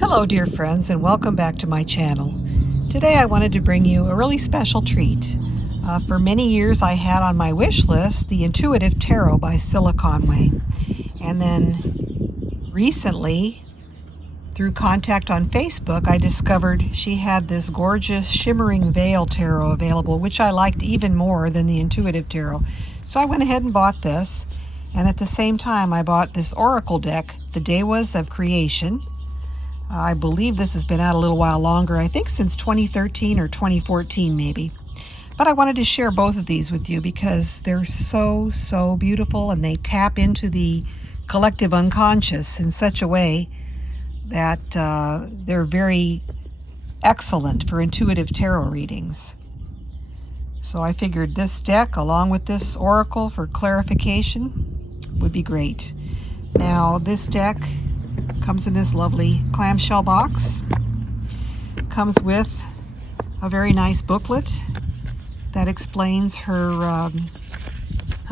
Hello dear friends, and welcome back to my channel. Today I wanted to bring you a really special treat. For many years I had on my wish list the Intuitive Tarot by Cilla Conway. And then recently, through contact on Facebook, I discovered she had this gorgeous Shimmering Veil Tarot available, which I liked even more than the Intuitive Tarot. So I went ahead and bought this, and at the same time I bought this Oracle deck, the Devas of Creation. I believe this has been out a little while longer, I think since 2013 or 2014 maybe. But I wanted to share both of these with you because they're so beautiful, and they tap into the collective unconscious in such a way that they're very excellent for intuitive tarot readings. So I figured this deck, along with this oracle for clarification, would be great. Now this deck comes in this lovely clamshell box. Comes with a very nice booklet that explains her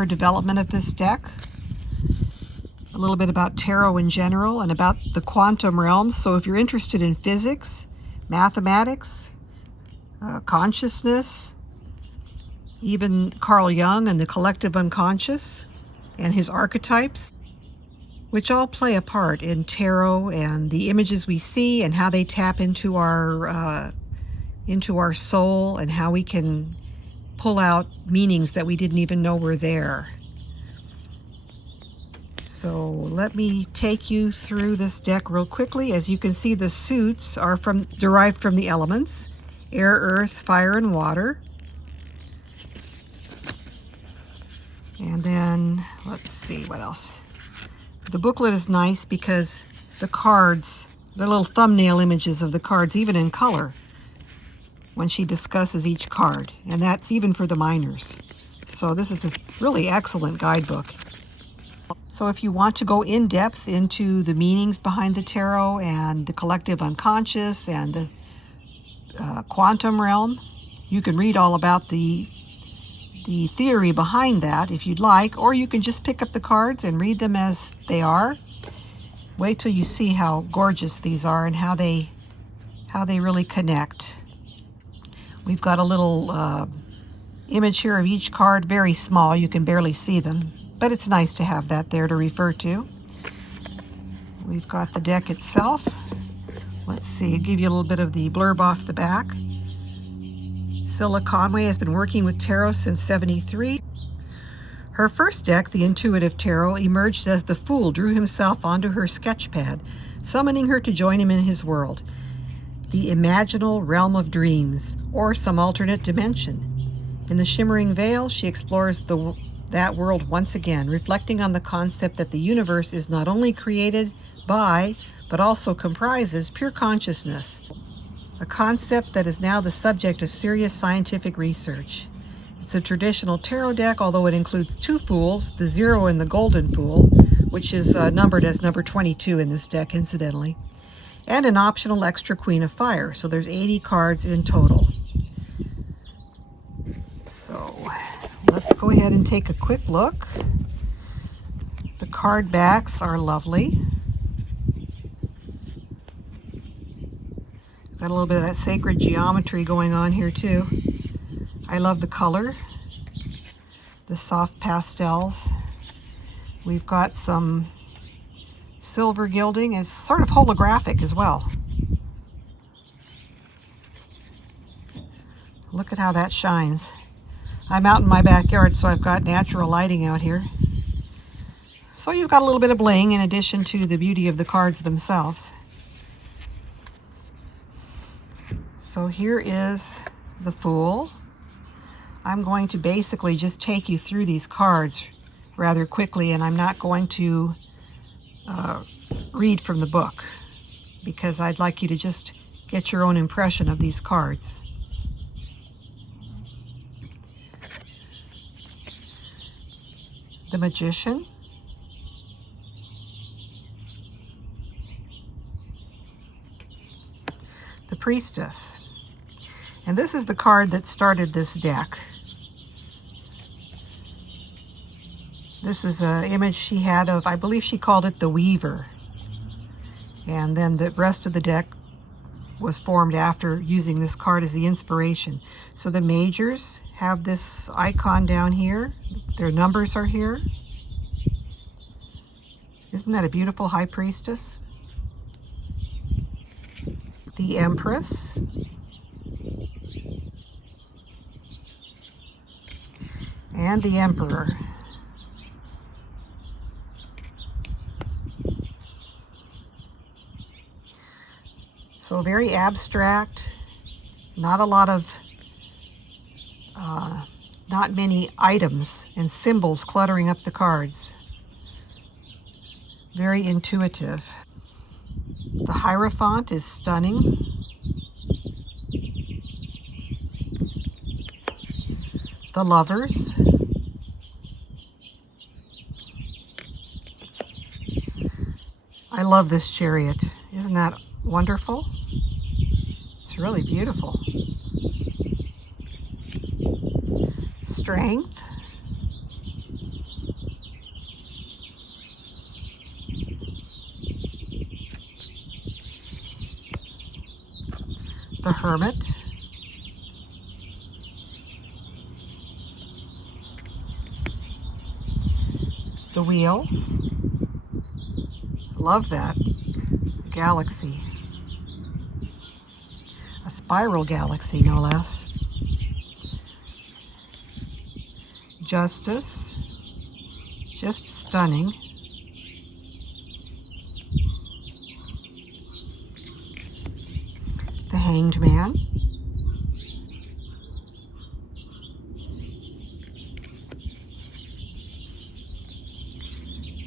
development of this deck, a little bit about tarot in general, and about the quantum realms. So if you're interested in physics, mathematics, consciousness, even Carl Jung and the collective unconscious and his archetypes, which all play a part in tarot and the images we see and how they tap into our soul, and how we can pull out meanings that we didn't even know were there. So let me take you through this deck real quickly. As you can see, the suits are derived from the elements: air, earth, fire, and water. And then let's see what else. The booklet is nice because the cards, they're little thumbnail images of the cards, even in color, when she discusses each card. And that's even for the minors. So this is a really excellent guidebook. So if you want to go in depth into the meanings behind the tarot and the collective unconscious and the quantum realm, you can read all about the theory behind that if you'd like, or you can just pick up the cards and read them as they are. Wait till you see how gorgeous these are and how they really connect. We've got a little image here of each card, very small, you can barely see them, but it's nice to have that there to refer to. We've got the deck itself. Let's see, I'll give you a little bit of the blurb off the back. Cilla Conway has been working with tarot since '73. Her first deck, the Intuitive Tarot, emerged as the Fool drew himself onto her sketchpad, summoning her to join him in his world, the imaginal realm of dreams, or some alternate dimension. In the Shimmering Veil, she explores that world once again, reflecting on the concept that the universe is not only created by, but also comprises pure consciousness, a concept that is now the subject of serious scientific research. It's a traditional tarot deck, although it includes two Fools, the Zero and the Golden Fool, which is numbered as number 22 in this deck, incidentally, and an optional extra Queen of Fire. So there's 80 cards in total. So let's go ahead and take a quick look. The card backs are lovely. Got a little bit of that sacred geometry going on here too. I love the color, the soft pastels. We've got some silver gilding. It's sort of holographic as well. Look at how that shines. I'm out in my backyard, so I've got natural lighting out here. So you've got a little bit of bling in addition to the beauty of the cards themselves. So here is the Fool. I'm going to basically just take you through these cards rather quickly, and I'm not going to read from the book because I'd like you to just get your own impression of these cards. The Magician. The Priestess. And this is the card that started this deck. This is an image she had of, I believe she called it the Weaver. And then the rest of the deck was formed after using this card as the inspiration. So the majors have this icon down here. Their numbers are here. Isn't that a beautiful High Priestess? The Empress. And the Emperor. So very abstract, not a lot of, not many items and symbols cluttering up the cards. Very intuitive. The Hierophant is stunning. The Lovers. I love this Chariot. Isn't that wonderful? It's really beautiful. Strength. The Hermit. The Wheel. Love that. Galaxy. A spiral galaxy, no less. Justice. Just stunning. The Hanged Man.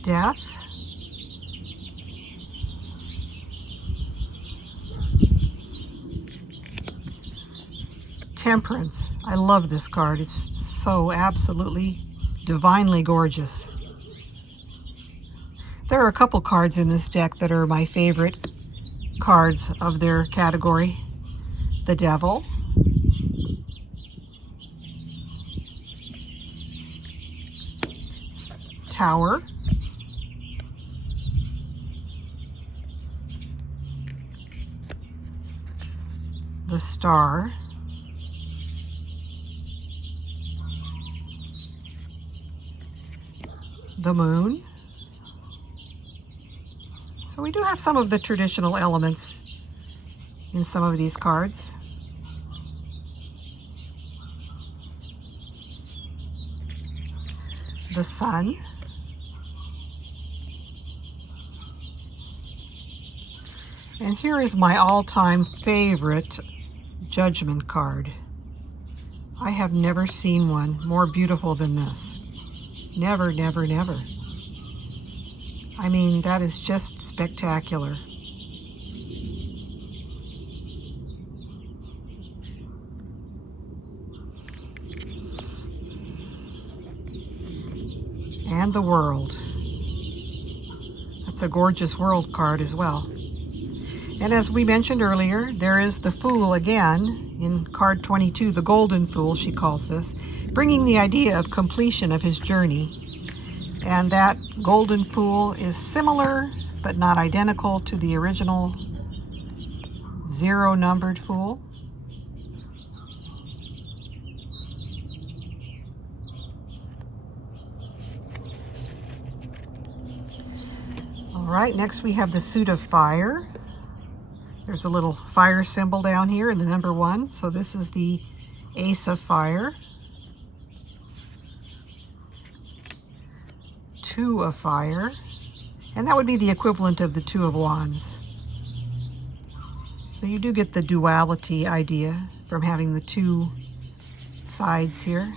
Death. Temperance. I love this card. It's so absolutely divinely gorgeous. There are a couple cards in this deck that are my favorite cards of their category. The Devil. Tower. The Star. The Moon. So we do have some of the traditional elements in some of these cards. The Sun. And here is my all-time favorite Judgment card. I have never seen one more beautiful than this. Never, never, never. I mean, that is just spectacular. And the World. That's a gorgeous World card as well. And as we mentioned earlier, there is the Fool again in card 22, the Golden Fool, she calls this, bringing the idea of completion of his journey. And that Golden Fool is similar, but not identical to the original 0-numbered Fool. All right, next we have the Suit of Fire. There's a little fire symbol down here in the number 1. So this is the Ace of Fire. 2 of Fire. And that would be the equivalent of the 2 of Wands. So you do get the duality idea from having the 2 sides here.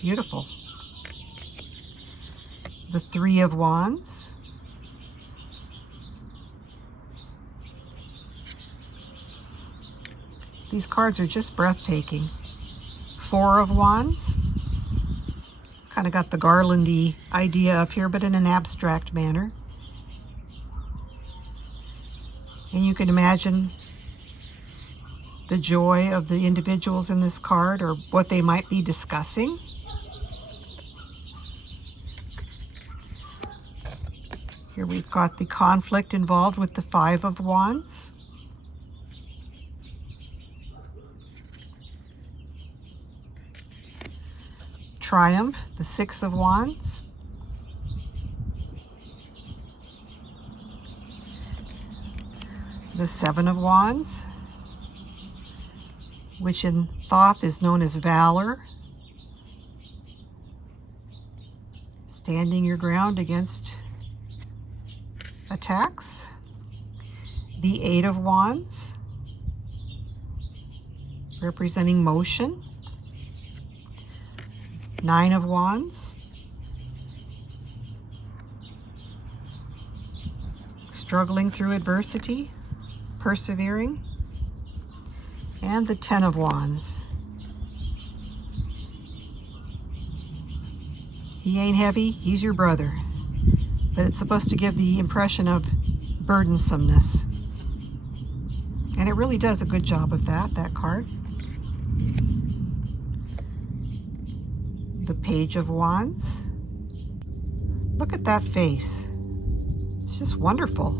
Beautiful. The 3 of Wands. These cards are just breathtaking. 4 of Wands. Kind of got the garlandy idea up here, but in an abstract manner. And you can imagine the joy of the individuals in this card or what they might be discussing. Here we've got the conflict involved with the Five of Wands. Triumph, the Six of Wands. The Seven of Wands, which in Thoth is known as valor. Standing your ground against attacks. The Eight of Wands, representing motion. Nine of Wands, struggling through adversity, persevering. And the Ten of Wands. He ain't heavy, he's your brother. But it's supposed to give the impression of burdensomeness. And it really does a good job of that card. The Page of Wands. Look at that face. It's just wonderful.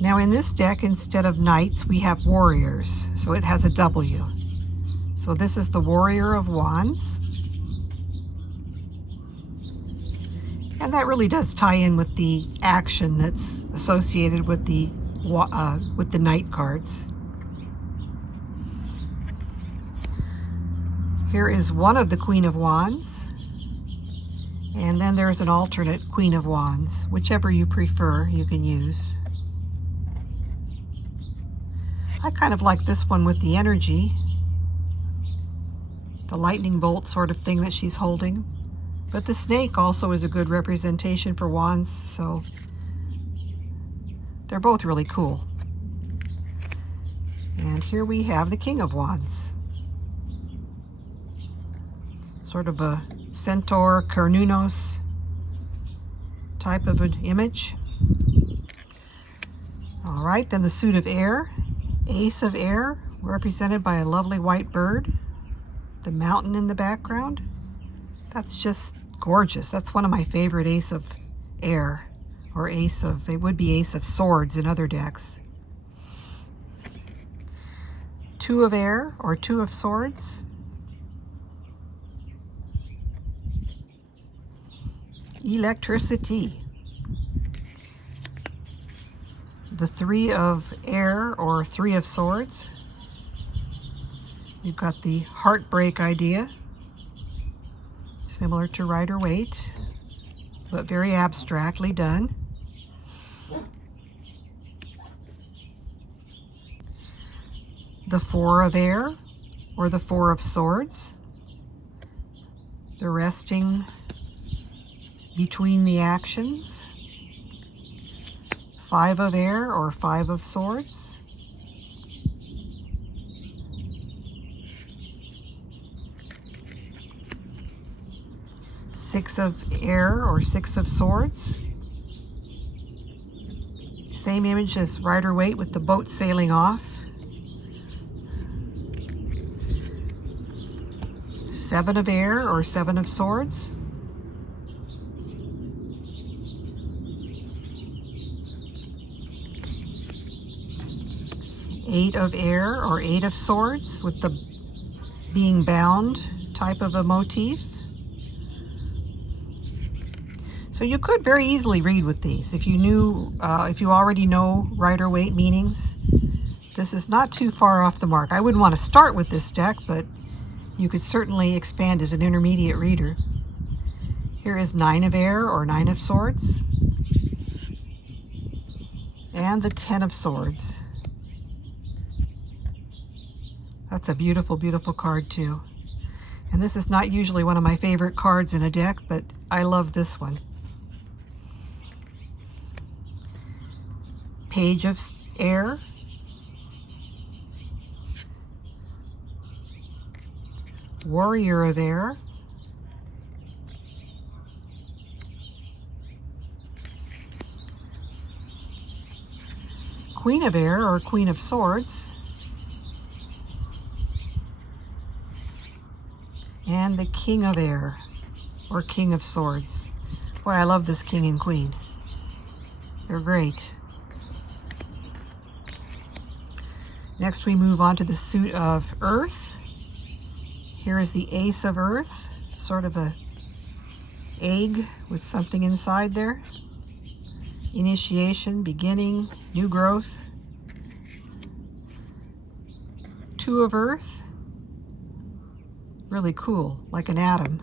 Now in this deck, instead of knights, we have warriors. So it has a W. So this is the Warrior of Wands. And that really does tie in with the action that's associated with the knight cards. Here is one of the Queen of Wands. And then there's an alternate Queen of Wands. Whichever you prefer, you can use. I kind of like this one with the energy. The lightning bolt sort of thing that she's holding. But the snake also is a good representation for wands, so they're both really cool. And here we have the King of Wands. Sort of a centaur, Cernunnos type of an image. All right, then the Suit of Air, Ace of Air, represented by a lovely white bird. The mountain in the background. That's just gorgeous. That's one of my favorite Ace of Air, or it would be Ace of Swords in other decks. Two of Air, or Two of Swords. Electricity. The Three of Air, or Three of Swords. You've got the heartbreak idea, similar to Rider-Waite, but very abstractly done. The Four of Air, or the Four of Swords. The resting between the actions. Five of Air, or Five of Swords. Six of Air, or Six of Swords. Same image as Rider-Waite with the boat sailing off. Seven of Air, or Seven of Swords. Eight of Air, or Eight of Swords, with the being bound type of a motif. So you could very easily read with these if you already know Rider-Waite meanings. This is not too far off the mark. I wouldn't want to start with this deck, but you could certainly expand as an intermediate reader. Here is Nine of Air, or Nine of Swords, and the Ten of Swords. That's a beautiful, beautiful card too. And this is not usually one of my favorite cards in a deck, but I love this one. Page of Air. Warrior of Air. Queen of Air, or Queen of Swords. And the King of Air. or King of Swords. Boy, I love this King and Queen. They're great. Next we move on to the suit of Earth. Here is the Ace of Earth, sort of a egg with something inside there. Initiation, beginning, new growth. Two of Earth, really cool, like an atom.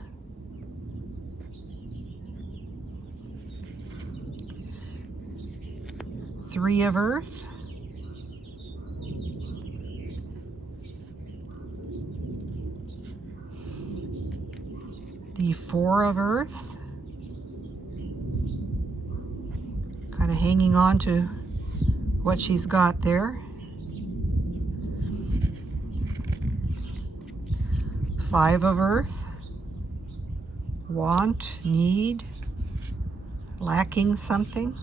Three of Earth. The Four of Earth. Kind of hanging on to what she's got there. Five of Earth. Want, need, lacking something.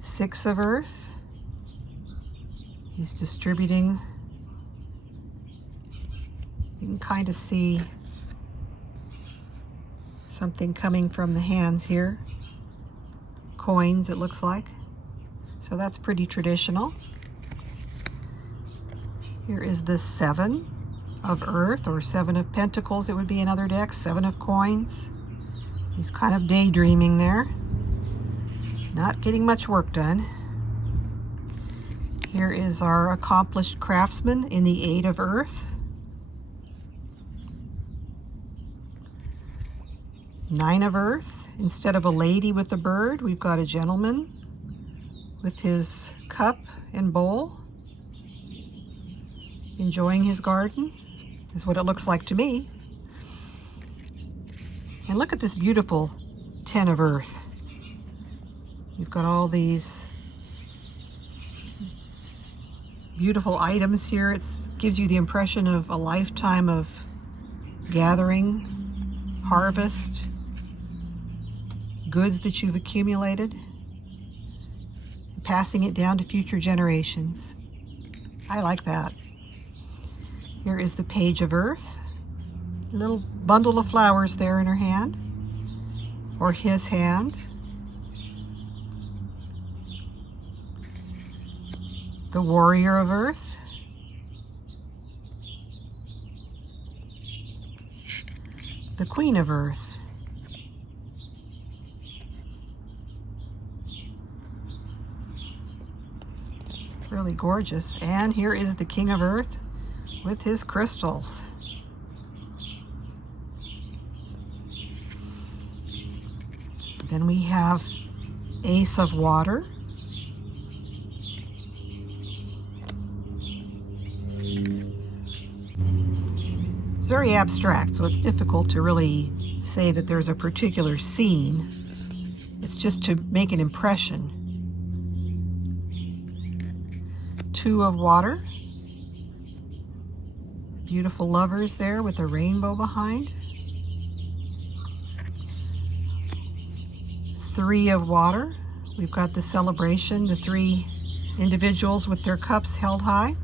Six of Earth. He's distributing. You can kind of see something coming from the hands here. Coins, it looks like. So that's pretty traditional. Here is the Seven of Earth, or Seven of Pentacles, it would be another deck. Seven of Coins. He's kind of daydreaming there. Not getting much work done. Here is our accomplished craftsman in the Eight of Earth. Nine of Earth. Instead of a lady with a bird, we've got a gentleman with his cup and bowl, enjoying his garden, is what it looks like to me. And look at this beautiful Ten of Earth. You've got all these beautiful items here. It gives you the impression of a lifetime of gathering, harvest, goods that you've accumulated, and passing it down to future generations. I like that. Here is the Page of Earth. A little bundle of flowers there in her hand, or his hand. The Warrior of Earth. The Queen of Earth. Really gorgeous. And here is the King of Earth with his crystals. Then we have Ace of Water. It's very abstract, so it's difficult to really say that there's a particular scene. It's just to make an impression. Two of Water. Beautiful lovers there with a rainbow behind. Three of Water. We've got the celebration, the three individuals with their cups held high.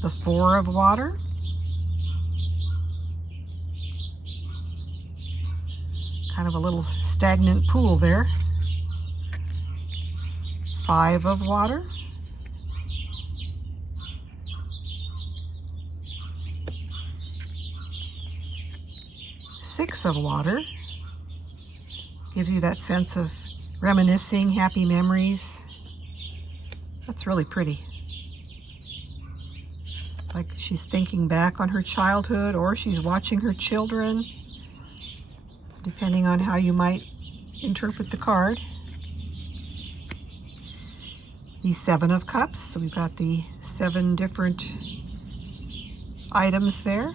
The Four of Water. Kind of a little stagnant pool there. Five of Water. Six of Water. Gives you that sense of reminiscing, happy memories. That's really pretty. Like she's thinking back on her childhood, or she's watching her children, depending on how you might interpret the card. The Seven of Cups. So we've got the 7 different items there.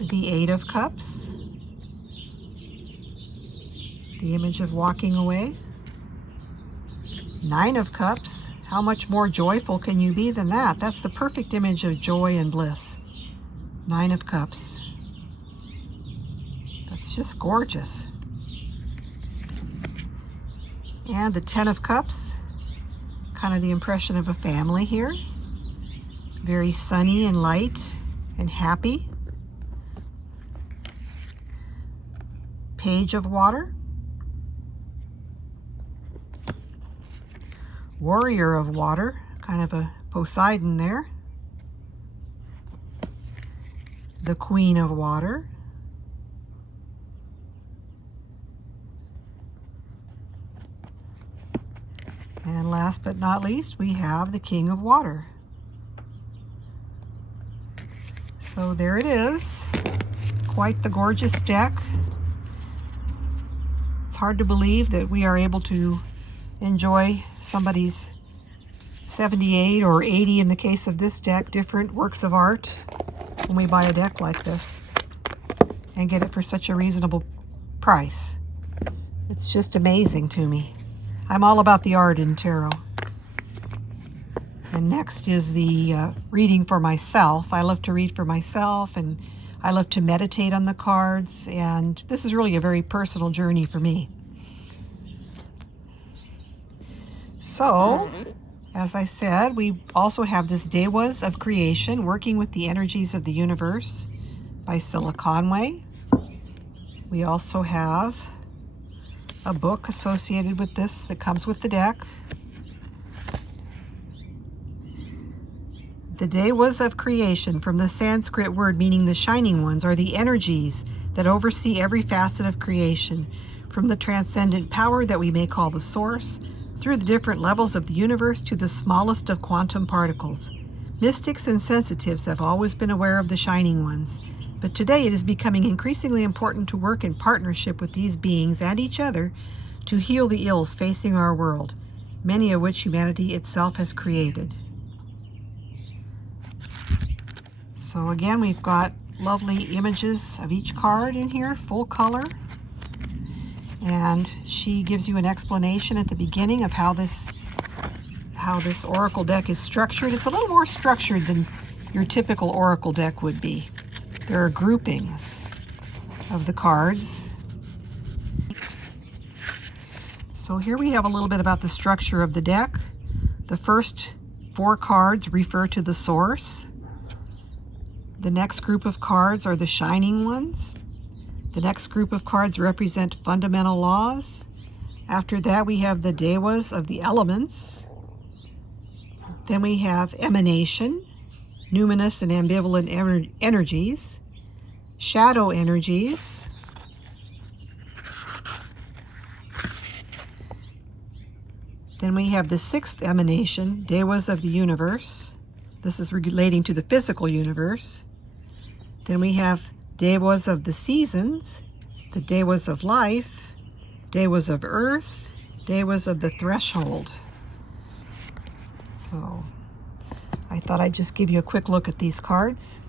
The Eight of Cups. The image of walking away. Nine of Cups. How much more joyful can you be than that? That's the perfect image of joy and bliss. Nine of Cups. That's just gorgeous. And the Ten of Cups. kind of the impression of a family here. Very sunny and light and happy. Page of Water. Warrior of Water, kind of a Poseidon there. The Queen of Water. And last but not least, we have the King of Water. So there it is. Quite the gorgeous deck. It's hard to believe that we are able to enjoy somebody's 78 or 80 in the case of this deck, different works of art when we buy a deck like this and get it for such a reasonable price. It's just amazing to me. I'm all about the art in tarot. And next is the reading for myself. I love to read for myself, and I love to meditate on the cards, and this is really a very personal journey for me. So, as I said, we also have this Devas of Creation, Working with the Energies of the Universe by Cilla Conway. We also have a book associated with this that comes with the deck. The Devas of Creation, from the Sanskrit word meaning the shining ones, are the energies that oversee every facet of creation, from the transcendent power that we may call the source, through the different levels of the universe to the smallest of quantum particles. Mystics and sensitives have always been aware of the shining ones, but today it is becoming increasingly important to work in partnership with these beings and each other to heal the ills facing our world, many of which humanity itself has created. So again, we've got lovely images of each card in here, full color. And she gives you an explanation at the beginning of how this oracle deck is structured. It's a little more structured than your typical oracle deck would be. There are groupings of the cards. So here we have a little bit about the structure of the deck. The first 4 cards refer to the source. The next group of cards are the shining ones. The next group of cards represent fundamental laws. After that, we have the Devas of the elements. Then we have emanation, numinous and ambivalent energies, shadow energies, then we have the 6th emanation, Devas of the universe. This is relating to the physical universe. Then we have Devas of the seasons, the Devas of life, Devas of earth, Devas of the threshold. So I thought I'd just give you a quick look at these cards.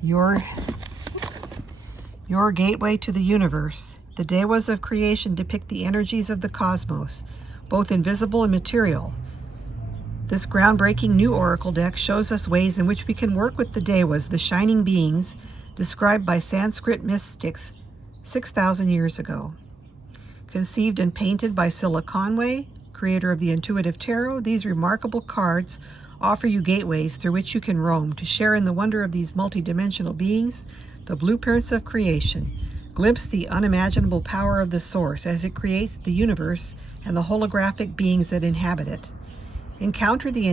Your gateway to the universe. The Devas of Creation depict the energies of the cosmos, both invisible and material. This groundbreaking new oracle deck shows us ways in which we can work with the Devas, the shining beings described by Sanskrit mystics 6,000 years ago. Conceived and painted by Cilla Conway, creator of the Intuitive Tarot, these remarkable cards offer you gateways through which you can roam to share in the wonder of these multidimensional beings, the blueprints of creation. Glimpse the unimaginable power of the source as it creates the universe and the holographic beings that inhabit it. Encounter the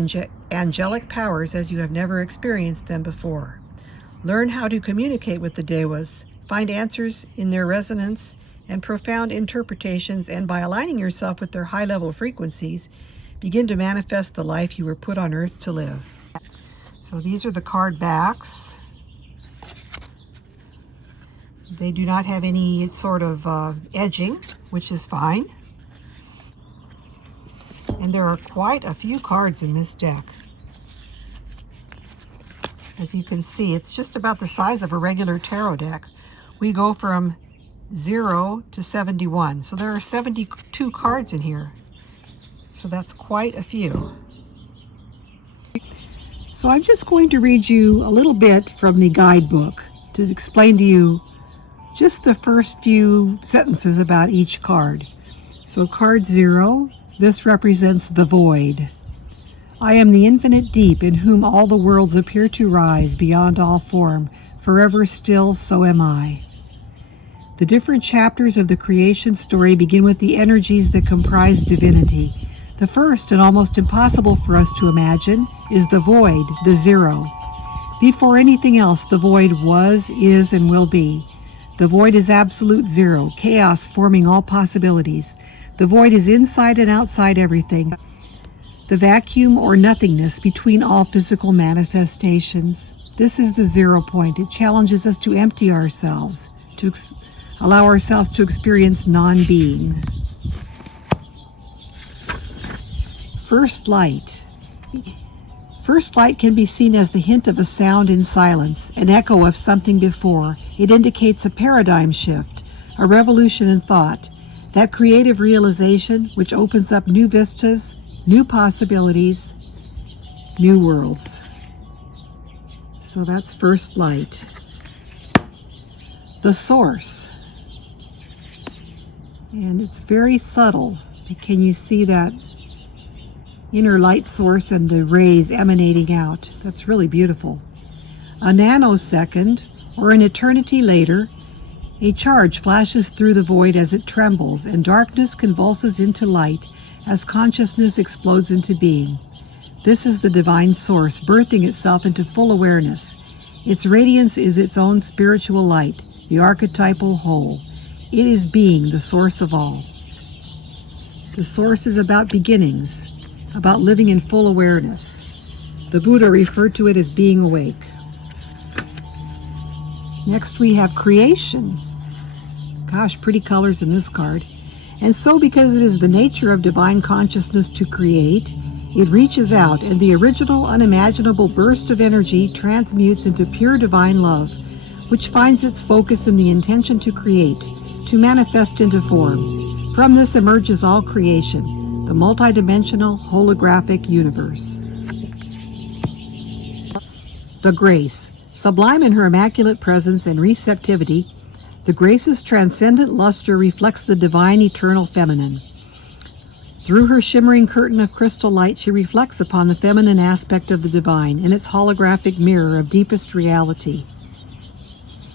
angelic powers as you have never experienced them before. Learn how to communicate with the Devas, find answers in their resonance and profound interpretations, and by aligning yourself with their high-level frequencies, begin to manifest the life you were put on earth to live. So these are the card backs. They do not have any sort of edging, which is fine. And there are quite a few cards in this deck. As you can see, it's just about the size of a regular tarot deck. We go from 0 to 71. So there are 72 cards in here. So that's quite a few. So I'm just going to read you a little bit from the guidebook to explain to you just the first few sentences about each card. So card 0, this represents the void. I am the infinite deep in whom all the worlds appear to rise beyond all form. Forever still, so am I. The different chapters of the creation story begin with the energies that comprise divinity. The first, and almost impossible for us to imagine, is the void, the zero. Before anything else, the void was, is, and will be. The void is absolute zero, chaos forming all possibilities. The void is inside and outside everything. The vacuum or nothingness between all physical manifestations. This is the 0 point. It challenges us to empty ourselves, to allow ourselves to experience non-being. First light. First light can be seen as the hint of a sound in silence, an echo of something before. It indicates a paradigm shift, a revolution in thought, that creative realization which opens up new vistas, new possibilities, new worlds. So that's first light. The source. And it's very subtle. Can you see that inner light source and the rays emanating out? That's really beautiful. A nanosecond, or an eternity later, a charge flashes through the void as it trembles, and darkness convulses into light as consciousness explodes into being. This is the divine source, birthing itself into full awareness. Its radiance is its own spiritual light, the archetypal whole. It is being, the source of all. The source is about beginnings, about living in full awareness. The Buddha referred to it as being awake. Next we have creation. Gosh, pretty colors in this card. And so, because it is the nature of divine consciousness to create, it reaches out, and the original unimaginable burst of energy transmutes into pure divine love, which finds its focus in the intention to create, to manifest into form. From this emerges all creation, the multidimensional holographic universe. The grace. Sublime in her immaculate presence and receptivity, the grace's transcendent luster reflects the divine eternal feminine. Through her shimmering curtain of crystal light, she reflects upon the feminine aspect of the divine in its holographic mirror of deepest reality.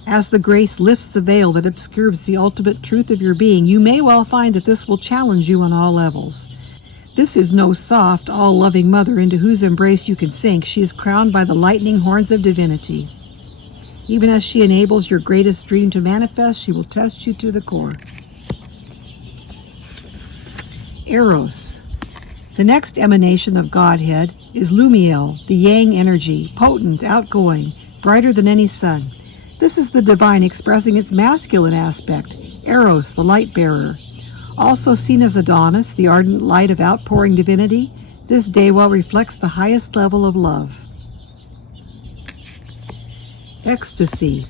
As the grace lifts the veil that obscures the ultimate truth of your being, you may well find that this will challenge you on all levels. This is no soft, all-loving mother into whose embrace you can sink. She is crowned by the lightning horns of divinity. Even as she enables your greatest dream to manifest, she will test you to the core. Eros. The next emanation of Godhead is Lumiel, the yang energy, potent, outgoing, brighter than any sun. This is the divine expressing its masculine aspect, Eros, the light bearer. Also seen as Adonis, the ardent light of outpouring divinity, this Dewa reflects the highest level of love. Ecstasy.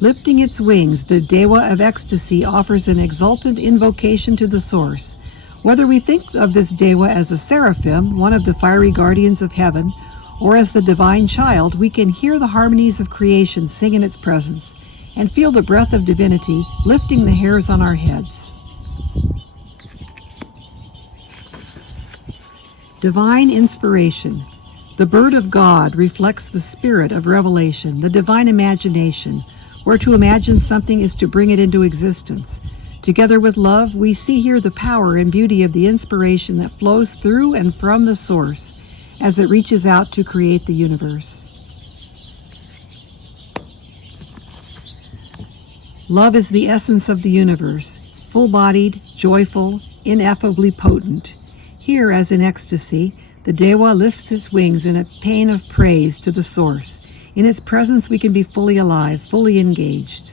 Lifting its wings, the Dewa of Ecstasy offers an exultant invocation to the source. Whether we think of this Dewa as a seraphim, one of the fiery guardians of heaven, or as the divine child, we can hear the harmonies of creation sing in its presence and feel the breath of divinity lifting the hairs on our heads. Divine inspiration. The bird of God reflects the spirit of revelation, the divine imagination, where to imagine something is to bring it into existence. Together with love, we see here the power and beauty of the inspiration that flows through and from the source as it reaches out to create the universe. Love is the essence of the universe, full-bodied, joyful, ineffably potent. Here, as in ecstasy, the Dewa lifts its wings in a paean of praise to the source. In its presence, we can be fully alive, fully engaged.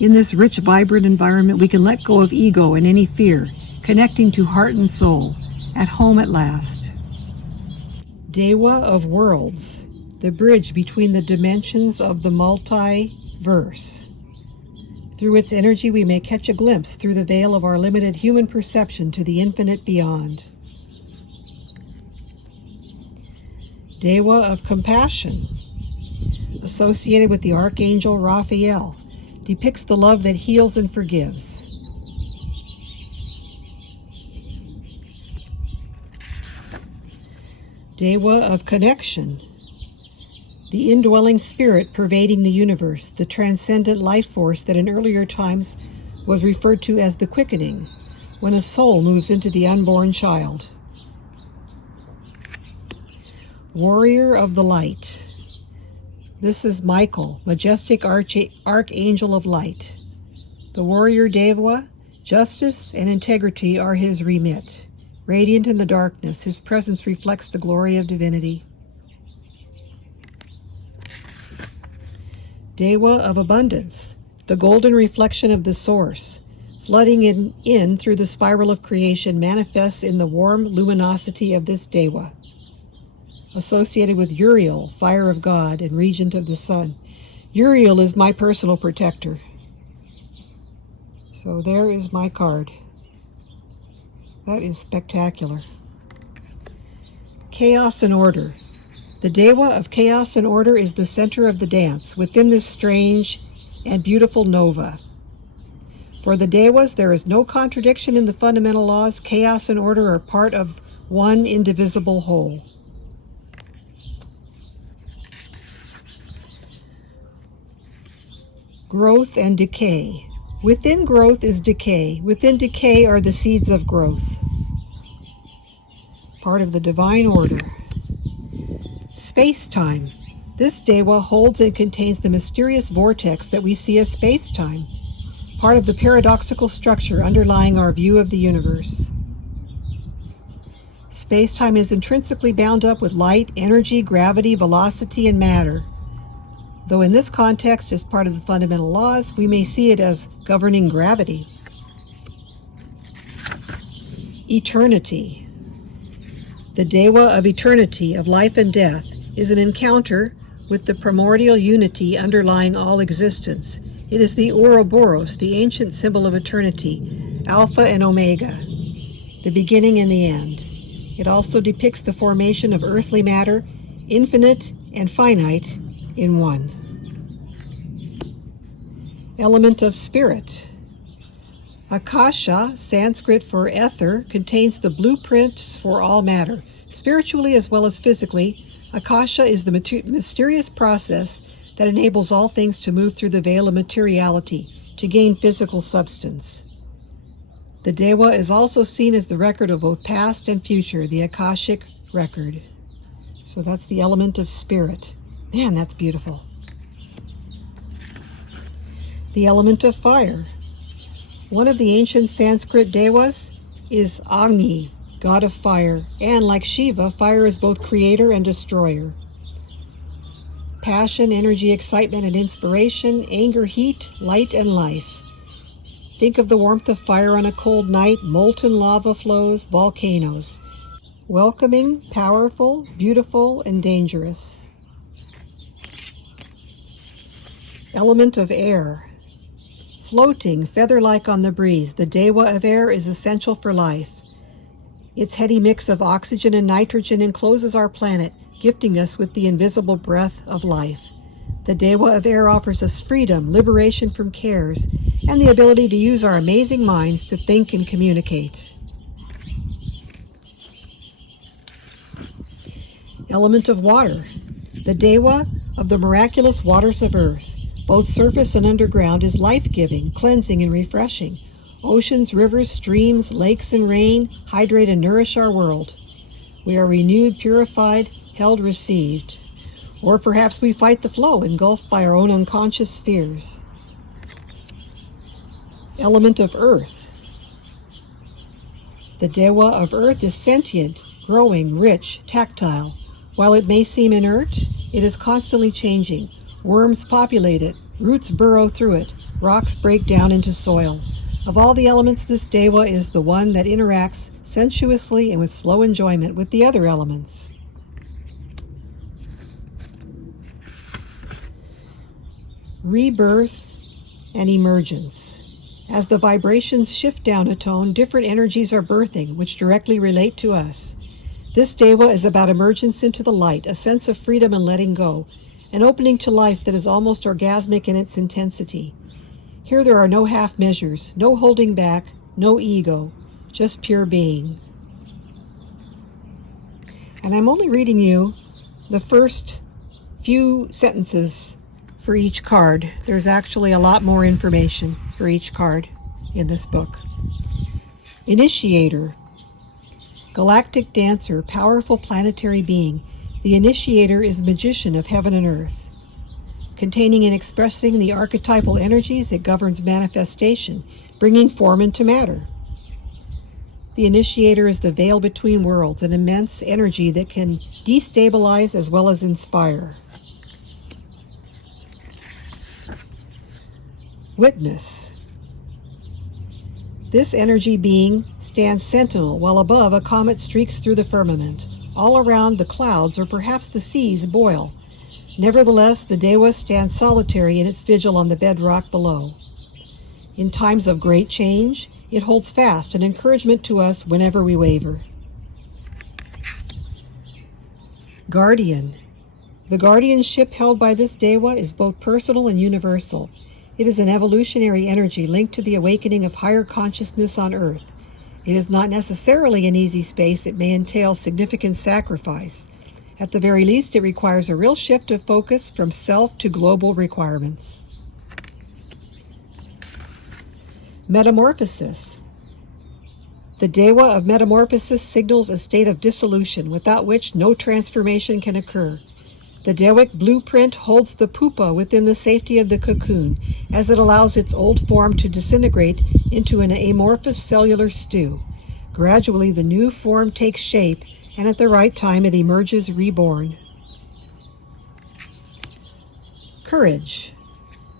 In this rich, vibrant environment, we can let go of ego and any fear, connecting to heart and soul, at home at last. Dewa of Worlds, the bridge between the dimensions of the multiverse. Through its energy, we may catch a glimpse through the veil of our limited human perception to the infinite beyond. Dewa of Compassion, associated with the Archangel Raphael, depicts the love that heals and forgives. Dewa of Connection, the indwelling spirit pervading the universe, the transcendent life force that in earlier times was referred to as the quickening, when a soul moves into the unborn child. Warrior of the Light. This is Michael, majestic archangel of light. The warrior Deva, justice and integrity are his remit. Radiant in the darkness, his presence reflects the glory of divinity. Dewa of Abundance, the golden reflection of the source, flooding in through the spiral of creation, manifests in the warm luminosity of this Dewa. Associated with Uriel, fire of God and regent of the sun. Uriel is my personal protector. So there is my card. That is spectacular. Chaos and Order. The Dewa of Chaos and Order is the center of the dance within this strange and beautiful nova. For the Dewas, there is no contradiction in the fundamental laws. Chaos and order are part of one indivisible whole. Growth and decay. Within growth is decay. Within decay are the seeds of growth. Part of the divine order. Space-time. This Dewa holds and contains the mysterious vortex that we see as space-time, part of the paradoxical structure underlying our view of the universe. Space-time is intrinsically bound up with light, energy, gravity, velocity, and matter. Though in this context, as part of the fundamental laws, we may see it as governing gravity. Eternity. The Dewa of eternity, of life and death, is an encounter with the primordial unity underlying all existence. It is the Ouroboros, the ancient symbol of eternity, Alpha and Omega, the beginning and the end. It also depicts the formation of earthly matter, infinite and finite, in one. Element of spirit. Akasha, Sanskrit for ether, contains the blueprints for all matter. Spiritually as well as physically, Akasha is the mysterious process that enables all things to move through the veil of materiality, to gain physical substance. The Dewa is also seen as the record of both past and future, the Akashic record. So that's the element of spirit. Man, that's beautiful. The element of fire. One of the ancient Sanskrit Dewas is Agni, god of fire, and like Shiva, fire is both creator and destroyer. Passion, energy, excitement, and inspiration, anger, heat, light, and life. Think of the warmth of fire on a cold night, molten lava flows, volcanoes. Welcoming, powerful, beautiful, and dangerous. Element of air. Floating, feather-like on the breeze, the Dewa of Air is essential for life. Its heady mix of oxygen and nitrogen encloses our planet, gifting us with the invisible breath of life. The Dewa of Air offers us freedom, liberation from cares, and the ability to use our amazing minds to think and communicate. Element of water. The Dewa of the miraculous waters of earth, both surface and underground, is life-giving, cleansing, and refreshing. Oceans, rivers, streams, lakes, and rain hydrate and nourish our world. We are renewed, purified, held, received. Or perhaps we fight the flow, engulfed by our own unconscious fears. Element of earth. The Dewa of earth is sentient, growing, rich, tactile. While it may seem inert, it is constantly changing. Worms populate it, roots burrow through it, rocks break down into soil. Of all the elements, this Dewa is the one that interacts sensuously and with slow enjoyment with the other elements. Rebirth and Emergence. As the vibrations shift down a tone, different energies are birthing, which directly relate to us. This Dewa is about emergence into the light, a sense of freedom and letting go, an opening to life that is almost orgasmic in its intensity. Here there are no half measures, no holding back, no ego, just pure being. And I'm only reading you the first few sentences for each card. There's actually a lot more information for each card in this book. Initiator. Galactic dancer, powerful planetary being. The initiator is magician of heaven and earth. Containing and expressing the archetypal energies, it governs manifestation, bringing form into matter. The initiator is the veil between worlds, an immense energy that can destabilize as well as inspire. Witness. This energy being stands sentinel, while above a comet streaks through the firmament. All around the clouds, or perhaps the seas, boil. Nevertheless, the Dewa stands solitary in its vigil on the bedrock below. In times of great change, it holds fast, an encouragement to us whenever we waver. Guardian. The guardianship held by this Dewa is both personal and universal. It is an evolutionary energy linked to the awakening of higher consciousness on Earth. It is not necessarily an easy space. It may entail significant sacrifice. At the very least, it requires a real shift of focus from self to global requirements. Metamorphosis. The Dewa of Metamorphosis signals a state of dissolution, without which no transformation can occur. The Dewic blueprint holds the pupa within the safety of the cocoon, as it allows its old form to disintegrate into an amorphous cellular stew. Gradually, the new form takes shape, and at the right time it emerges reborn. Courage.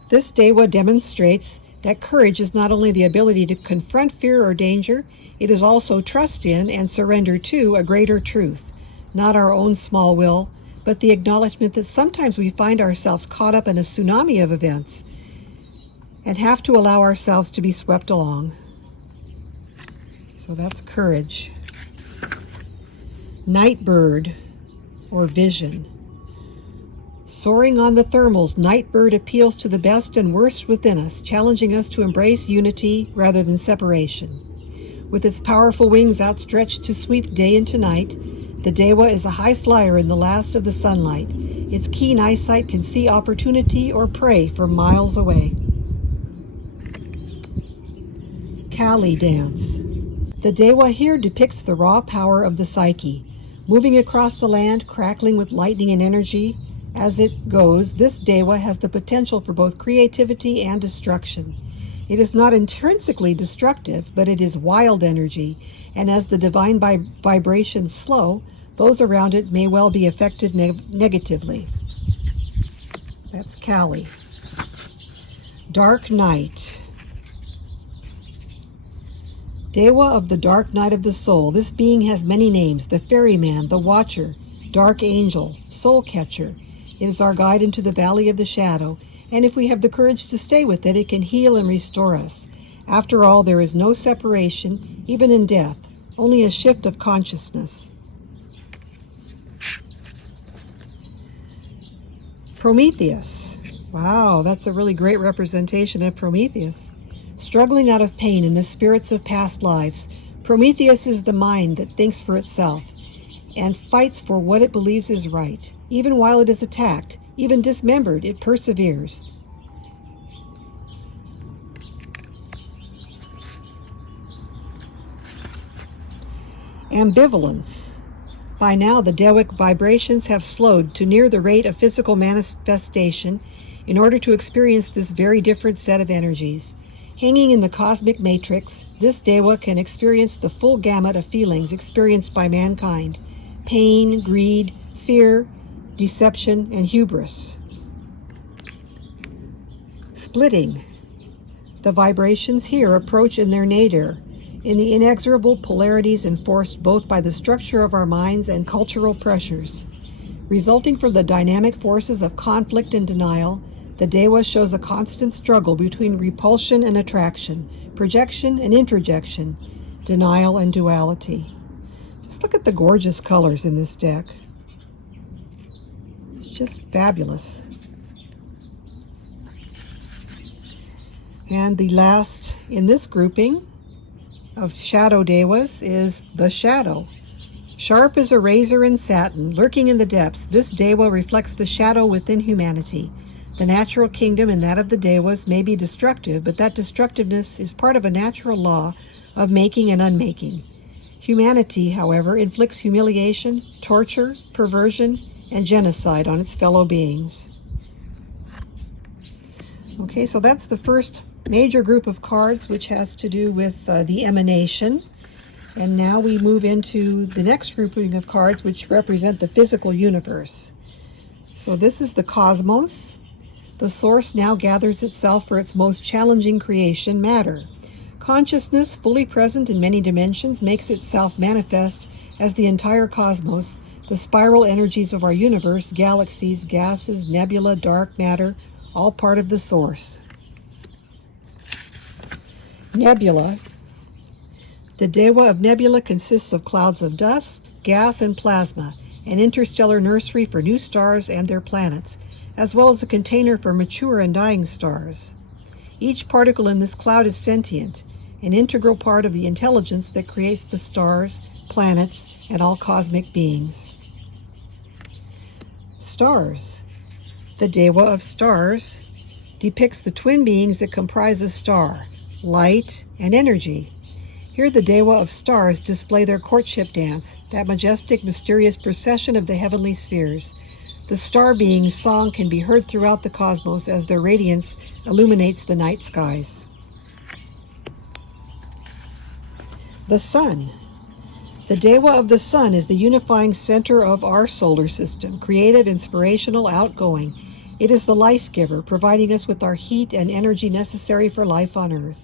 This Dewa demonstrates that courage is not only the ability to confront fear or danger, it is also trust in and surrender to a greater truth, not our own small will, but the acknowledgement that sometimes we find ourselves caught up in a tsunami of events and have to allow ourselves to be swept along. So that's courage. Nightbird, or vision. Soaring on the thermals, Nightbird appeals to the best and worst within us, challenging us to embrace unity rather than separation. With its powerful wings outstretched to sweep day into night, the Dewa is a high flyer in the last of the sunlight. Its keen eyesight can see opportunity or prey from miles away. Kali dance. The Dewa here depicts the raw power of the psyche. Moving across the land, crackling with lightning and energy, as it goes, this Dewa has the potential for both creativity and destruction. It is not intrinsically destructive, but it is wild energy, and as the divine vibrations slow, those around it may well be affected negatively. That's Kali. Dark night. Dewa of the dark night of the soul. This being has many names: the ferryman, the watcher, dark angel, soul catcher. It is our guide into the valley of the shadow, and if we have the courage to stay with it, it can heal and restore us. After all, there is no separation, even in death, only a shift of consciousness. Prometheus. Wow, that's a really great representation of Prometheus. Struggling out of pain in the spirits of past lives, Prometheus is the mind that thinks for itself and fights for what it believes is right. Even while it is attacked, even dismembered, it perseveres. Ambivalence. By now, the Dewic vibrations have slowed to near the rate of physical manifestation in order to experience this very different set of energies. Hanging in the cosmic matrix, this Dewa can experience the full gamut of feelings experienced by mankind: pain, greed, fear, deception, and hubris. Splitting. The vibrations here approach in their nadir, in the inexorable polarities enforced both by the structure of our minds and cultural pressures. Resulting from the dynamic forces of conflict and denial, the Dewa shows a constant struggle between repulsion and attraction, projection and introjection, denial and duality. Just look at the gorgeous colors in this deck. It's just fabulous. And the last in this grouping of shadow Dewas is the Shadow. Sharp as a razor in satin, lurking in the depths, this Dewa reflects the shadow within humanity. The natural kingdom and that of the Dewas may be destructive, but that destructiveness is part of a natural law of making and unmaking. Humanity, however, inflicts humiliation, torture, perversion, and genocide on its fellow beings. Okay, so that's the first major group of cards, which has to do with the emanation. And now we move into the next grouping of cards, which represent the physical universe. So this is the cosmos. The source now gathers itself for its most challenging creation, matter. Consciousness, fully present in many dimensions, makes itself manifest as the entire cosmos, the spiral energies of our universe, galaxies, gases, nebula, dark matter, all part of the source. Nebula. The Dewa of nebula consists of clouds of dust, gas, and plasma, an interstellar nursery for new stars and their planets, as well as a container for mature and dying stars. Each particle in this cloud is sentient, an integral part of the intelligence that creates the stars, planets, and all cosmic beings. Stars. The Dewa of stars depicts the twin beings that comprise a star, light and energy. Here the Dewa of stars display their courtship dance, that majestic, mysterious procession of the heavenly spheres. The star being's song can be heard throughout the cosmos as their radiance illuminates the night skies. The Sun. The Dewa of the Sun is the unifying center of our solar system, creative, inspirational, outgoing. It is the life giver, providing us with our heat and energy necessary for life on Earth.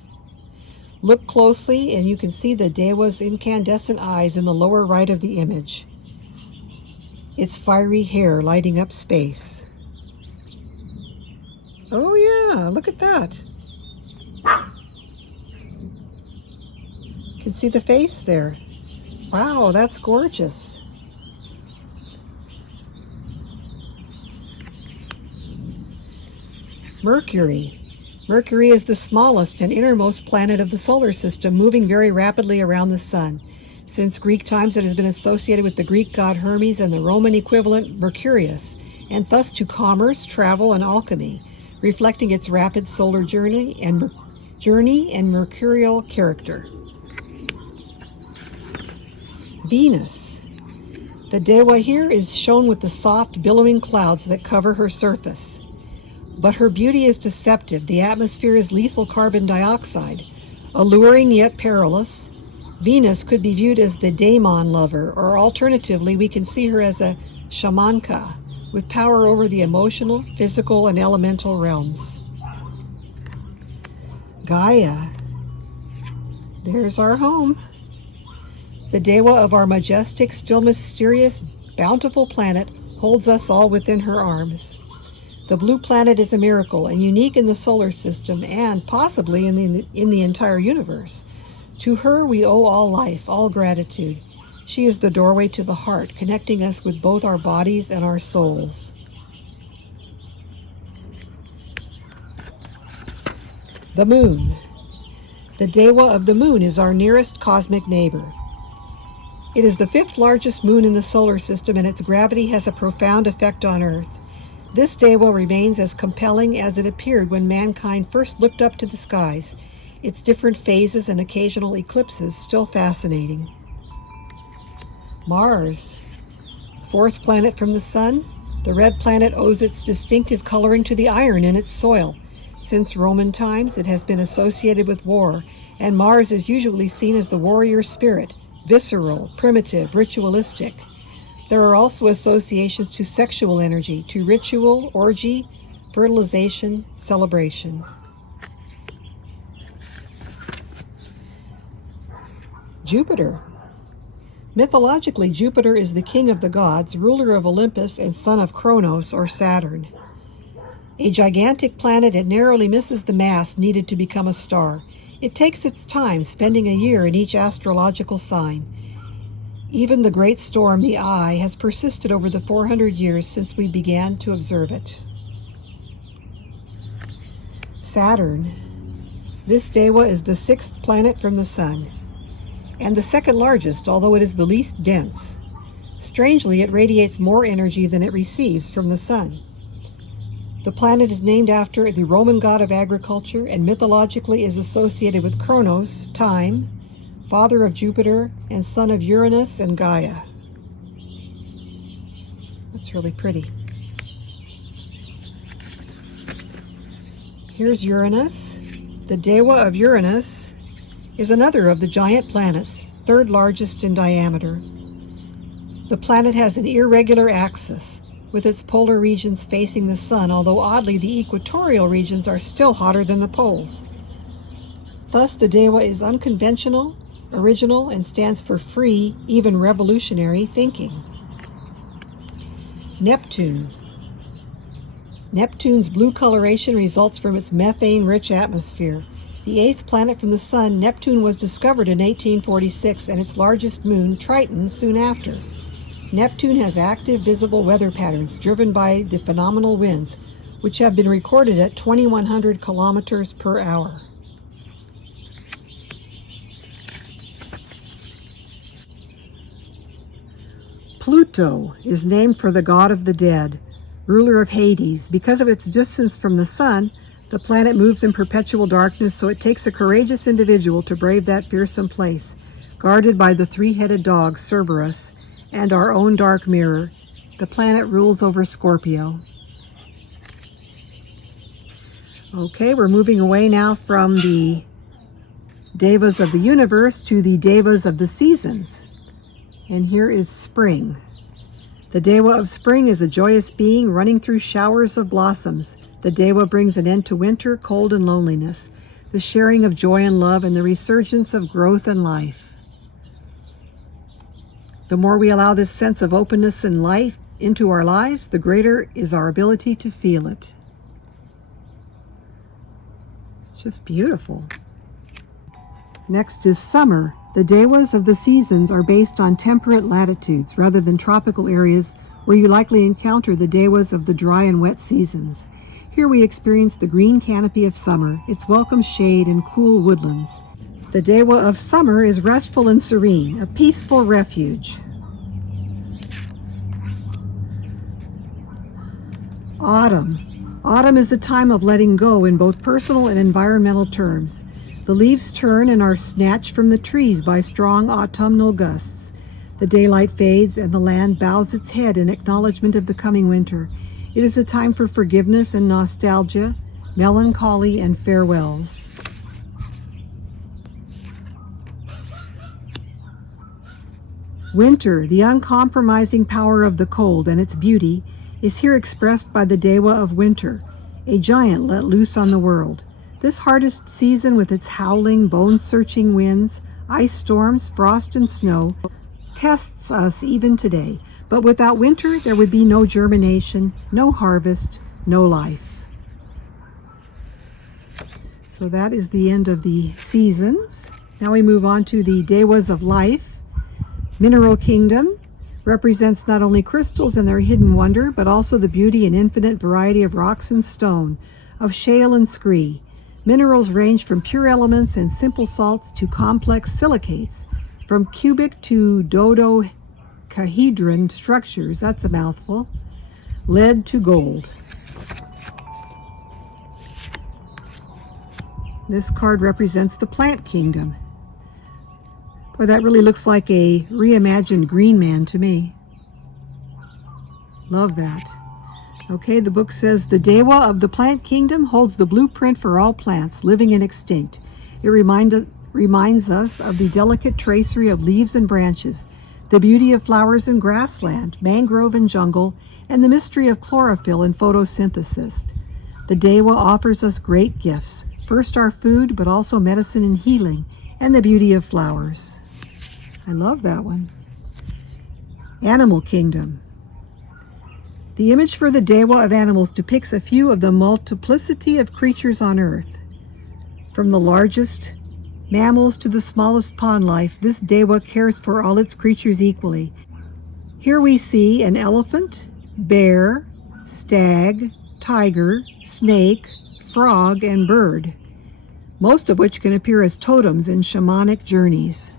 Look closely and you can see the Dewa's incandescent eyes in the lower right of the image. Its fiery hair lighting up space. Oh yeah, look at that. You can see the face there. Wow, that's gorgeous. Mercury. Mercury is the smallest and innermost planet of the solar system, moving very rapidly around the sun. Since Greek times, it has been associated with the Greek god Hermes and the Roman equivalent Mercurius, and thus to commerce, travel, and alchemy, reflecting its rapid solar journey and mercurial character. Venus. The Dewa here is shown with the soft, billowing clouds that cover her surface. But her beauty is deceptive. The atmosphere is lethal carbon dioxide, alluring yet perilous. Venus could be viewed as the daemon lover, or alternatively, we can see her as a shamanka, with power over the emotional, physical, and elemental realms. Gaia. There's our home. The Dewa of our majestic, still mysterious, bountiful planet holds us all within her arms. The blue planet is a miracle and unique in the solar system and possibly in the entire universe. To her we owe all life, all gratitude. She is the doorway to the heart, connecting us with both our bodies and our souls. The Moon. The Dewa of the Moon is our nearest cosmic neighbor. It is the fifth largest moon in the solar system, and its gravity has a profound effect on Earth. This Dewa remains as compelling as it appeared when mankind first looked up to the skies, its different phases and occasional eclipses still fascinating. Mars. Fourth planet from the Sun, the red planet owes its distinctive coloring to the iron in its soil. Since Roman times, it has been associated with war, and Mars is usually seen as the warrior spirit, visceral, primitive, ritualistic. There are also associations to sexual energy, to ritual, orgy, fertilization, celebration. Jupiter. Mythologically, Jupiter is the king of the gods, ruler of Olympus, and son of Kronos or Saturn. A gigantic planet, it narrowly misses the mass needed to become a star. It takes its time, spending a year in each astrological sign. Even the great storm, the Eye, has persisted over the 400 years since we began to observe it. Saturn. This Dewa is the sixth planet from the Sun, and the second largest, although it is the least dense. Strangely, it radiates more energy than it receives from the sun. The planet is named after the Roman god of agriculture and mythologically is associated with Kronos, time, father of Jupiter, and son of Uranus and Gaia. That's really pretty. Here's Uranus. The Dewa of Uranus is another of the giant planets, third largest in diameter. The planet has an irregular axis, with its polar regions facing the sun, although oddly the equatorial regions are still hotter than the poles. Thus the Dewa is unconventional, original, and stands for free, even revolutionary thinking. Neptune. Neptune's blue coloration results from its methane-rich atmosphere. The eighth planet from the sun, Neptune was discovered in 1846 and its largest moon, Triton, soon after. Neptune has active visible weather patterns driven by the phenomenal winds, which have been recorded at 2,100 kilometers per hour. Pluto is named for the god of the dead, ruler of Hades. Because of its distance from the sun, the planet moves in perpetual darkness, so it takes a courageous individual to brave that fearsome place, guarded by the three-headed dog, Cerberus, and our own dark mirror. The planet rules over Scorpio. Okay, we're moving away now from the Devas of the universe to the Devas of the seasons. And here is spring. The Dewa of spring is a joyous being running through showers of blossoms. The Dewa brings an end to winter, cold, and loneliness, the sharing of joy and love, and the resurgence of growth and life. The more we allow this sense of openness and life into our lives, the greater is our ability to feel it. It's just beautiful. Next is summer. The Dewas of the seasons are based on temperate latitudes rather than tropical areas where you likely encounter the Dewas of the dry and wet seasons. Here we experience the green canopy of summer, its welcome shade and cool woodlands. The Dewa of summer is restful and serene, a peaceful refuge. Autumn. Autumn is a time of letting go in both personal and environmental terms. The leaves turn and are snatched from the trees by strong autumnal gusts. The daylight fades and the land bows its head in acknowledgement of the coming winter. It is a time for forgiveness and nostalgia, melancholy and farewells. Winter, the uncompromising power of the cold and its beauty, is here expressed by the Dewa of winter, a giant let loose on the world. This hardest season, with its howling, bone-searching winds, ice storms, frost, and snow, tests us even today. But without winter, there would be no germination, no harvest, no life. So that is the end of the seasons. Now we move on to the Dewas of life. Mineral Kingdom represents not only crystals and their hidden wonder, but also the beauty and infinite variety of rocks and stone, of shale and scree. Minerals range from pure elements and simple salts to complex silicates, from cubic to dodecahedron structures, that's a mouthful, lead to gold. This card represents the plant kingdom. Boy, that really looks like a reimagined Green Man to me. Love that. Okay, the book says, the Dewa of the plant kingdom holds the blueprint for all plants, living and extinct. It reminds us of the delicate tracery of leaves and branches, the beauty of flowers and grassland, mangrove and jungle, and the mystery of chlorophyll and photosynthesis. The Dewa offers us great gifts, first our food, but also medicine and healing, and the beauty of flowers. I love that one. Animal Kingdom. The image for the Dewa of animals depicts a few of the multiplicity of creatures on Earth. From the largest mammals to the smallest pond life, this Dewa cares for all its creatures equally. Here we see an elephant, bear, stag, tiger, snake, frog, and bird, most of which can appear as totems in shamanic journeys.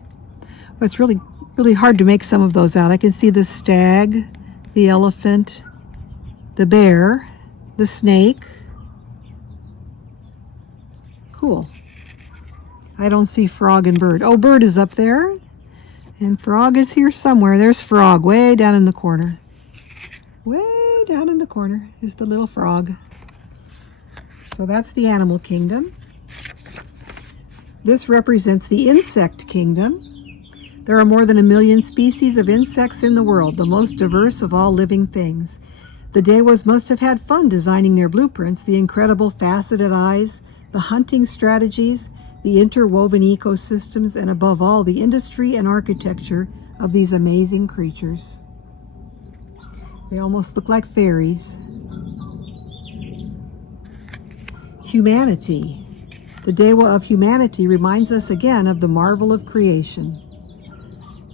What's really Really hard to make some of those out. I can see the stag, the elephant, the bear, the snake. Cool. I don't see frog and bird. Oh, bird is up there. And frog is here somewhere. There's frog way down in the corner. Way down in the corner is the little frog. So that's the animal kingdom. This represents the insect kingdom. There are more than 1 million species of insects in the world, the most diverse of all living things. The Devas must have had fun designing their blueprints, the incredible faceted eyes, the hunting strategies, the interwoven ecosystems, and above all, the industry and architecture of these amazing creatures. They almost look like fairies. Humanity. The Dewa of humanity reminds us again of the marvel of creation.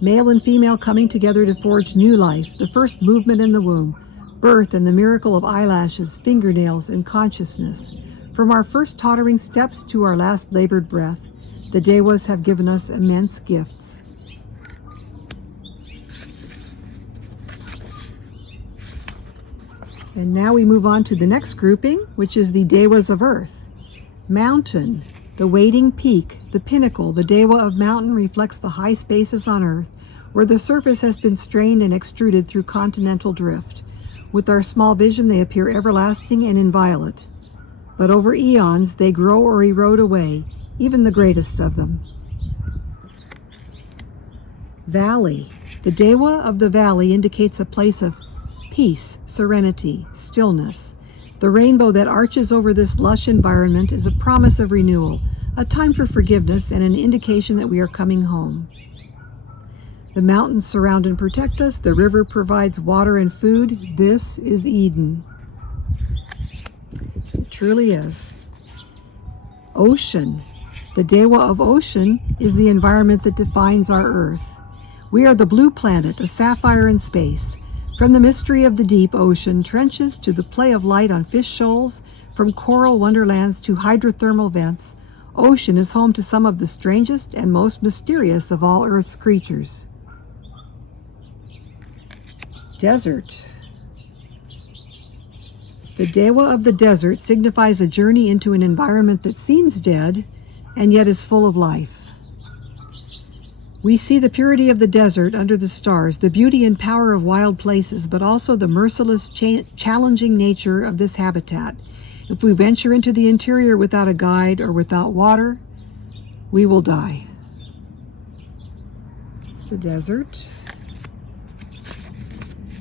Male and female coming together to forge new life, the first movement in the womb, birth and the miracle of eyelashes, fingernails, and consciousness. From our first tottering steps to our last labored breath, the Devas have given us immense gifts. And now we move on to the next grouping, which is the Devas of Earth. Mountain, the waiting peak, the pinnacle, the Dewa of mountain reflects the high spaces on Earth, where the surface has been strained and extruded through continental drift. With our small vision, they appear everlasting and inviolate. But over eons, they grow or erode away, even the greatest of them. Valley. The Dewa of the valley indicates a place of peace, serenity, stillness. The rainbow that arches over this lush environment is a promise of renewal, a time for forgiveness, and an indication that we are coming home. The mountains surround and protect us. The river provides water and food. This is Eden. It truly is. Ocean. The Dewa of ocean is the environment that defines our Earth. We are the blue planet, a sapphire in space. From the mystery of the deep ocean trenches to the play of light on fish shoals, from coral wonderlands to hydrothermal vents, ocean is home to some of the strangest and most mysterious of all Earth's creatures. Desert. The Dewa of the desert signifies a journey into an environment that seems dead and yet is full of life. We see the purity of the desert under the stars, the beauty and power of wild places, but also the merciless, challenging nature of this habitat. If we venture into the interior without a guide or without water, we will die. It's the desert.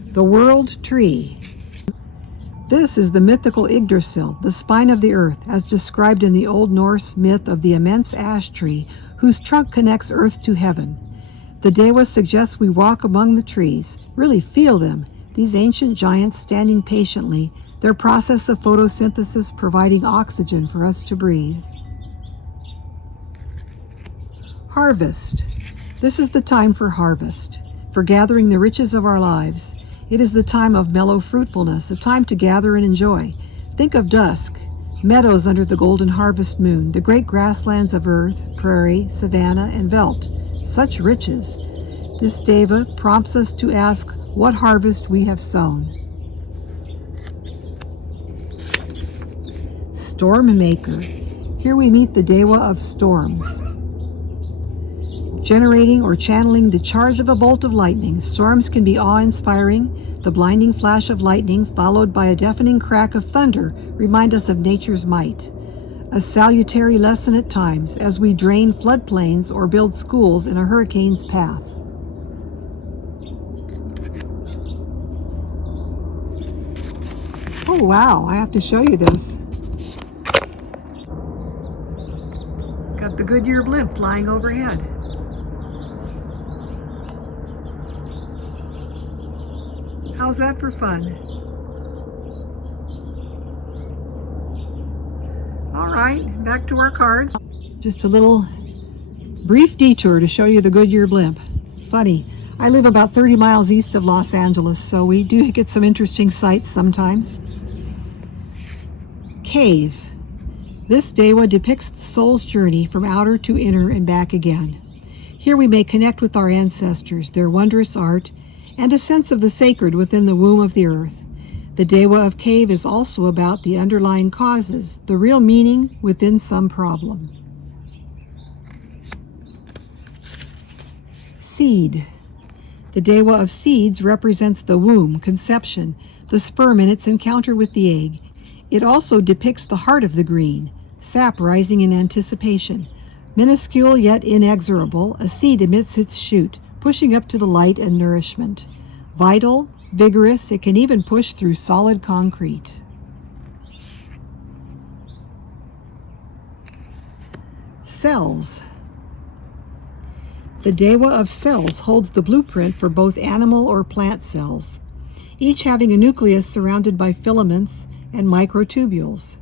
The world tree. This is the mythical Yggdrasil, the spine of the earth, as described in the Old Norse myth of the immense ash tree, whose trunk connects earth to heaven. The Dewa suggests we walk among the trees, really feel them, these ancient giants standing patiently, their process of photosynthesis providing oxygen for us to breathe. Harvest. This is the time for harvest, for gathering the riches of our lives. It is the time of mellow fruitfulness, a time to gather and enjoy. Think of dusk, meadows under the golden harvest moon, the great grasslands of earth, prairie, savanna, and veldt. Such riches. This Deva prompts us to ask what harvest we have sown. Storm maker. Here we meet the Dewa of storms. Generating or channeling the charge of a bolt of lightning, storms can be awe-inspiring. The blinding flash of lightning, followed by a deafening crack of thunder, remind us of nature's might. A salutary lesson at times as we drain floodplains or build schools in a hurricane's path. Oh wow, I have to show you this. Got the Goodyear blimp flying overhead. How's that for fun? All right, back to our cards. Just a little brief detour to show you the Goodyear blimp. Funny, I live about 30 miles east of Los Angeles, so we do get some interesting sights sometimes. Cave. This Dewa depicts the soul's journey from outer to inner and back again. Here we may connect with our ancestors, their wondrous art, and a sense of the sacred within the womb of the earth. The Dewa of Cave is also about the underlying causes, the real meaning within some problem. Seed. The Dewa of Seeds represents the womb, conception, the sperm in its encounter with the egg. It also depicts the heart of the green, sap rising in anticipation. Minuscule yet inexorable, a seed emits its shoot, pushing up to the light and nourishment. Vital, vigorous, it can even push through solid concrete. Cells. The Dewa of Cells holds the blueprint for both animal or plant cells, each having a nucleus surrounded by filaments and microtubules.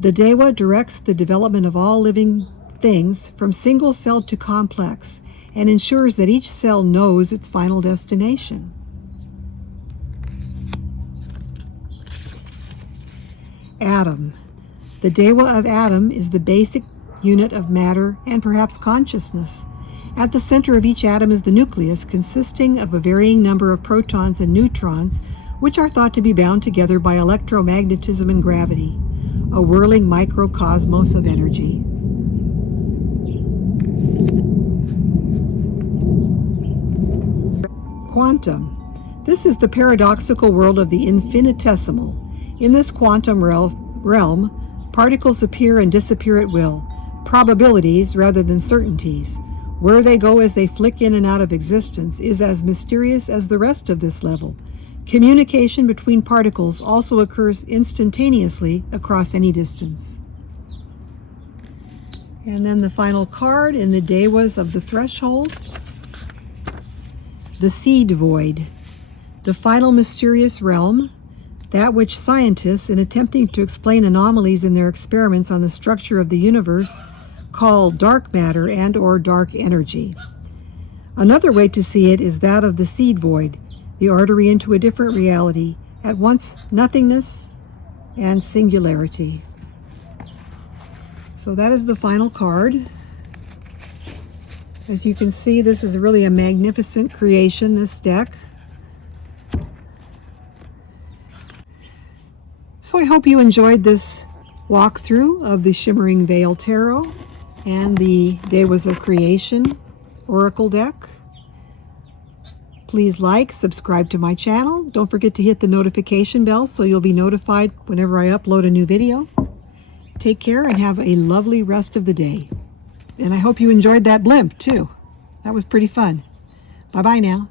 The Dewa directs the development of all living things from single cell to complex and ensures that each cell knows its final destination. Atom. The Dewa of Atom is the basic unit of matter and perhaps consciousness. At the center of each atom is the nucleus, consisting of a varying number of protons and neutrons, which are thought to be bound together by electromagnetism and gravity, a whirling microcosmos of energy. Quantum. This is the paradoxical world of the infinitesimal. In this quantum realm, particles appear and disappear at will, probabilities rather than certainties. Where they go as they flick in and out of existence is as mysterious as the rest of this level. Communication between particles also occurs instantaneously across any distance. And then the final card in the Dewas of the Threshold, the Seed Void, the final mysterious realm, that which scientists, in attempting to explain anomalies in their experiments on the structure of the universe, call dark matter and or dark energy. Another way to see it is that of the seed void, the artery into a different reality, at once nothingness and singularity. So that is the final card. As you can see, this is really a magnificent creation, this deck. So I hope you enjoyed this walkthrough of the Shimmering Veil Tarot and the Devas of Creation Oracle deck. Please like, subscribe to my channel. Don't forget to hit the notification bell so you'll be notified whenever I upload a new video. Take care and have a lovely rest of the day. And I hope you enjoyed that blimp too. That was pretty fun. Bye-bye now.